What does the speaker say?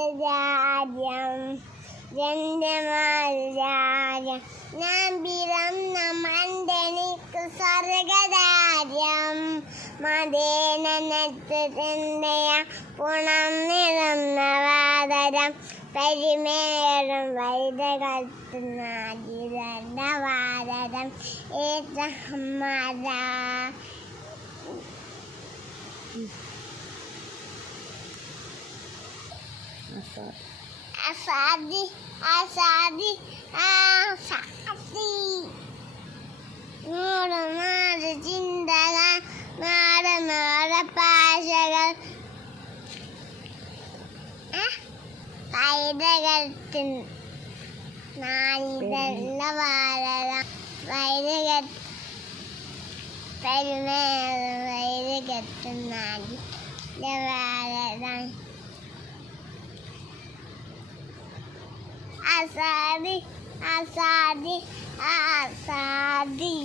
രാജരാജ്യം ജന്മരാജ്യം ഞാൻ പിറന്ന മണ്ടനിക്ക് സ്വർഗരാജ്യം മതേനത്തുതന്നെയ പുണം നിറന്നവാതരം പരിമേറും വൈദകത്തുനാദിരവാതരം ഏതഹമ്മദ Asadi, asadi, asadi. Nora nara cindaga, nara nara pasagal. Vaidagatun, naidalla valaram. Vaidagat, perimeru vaidagatun nadi, devalaram. Asadi, asadi, asadi.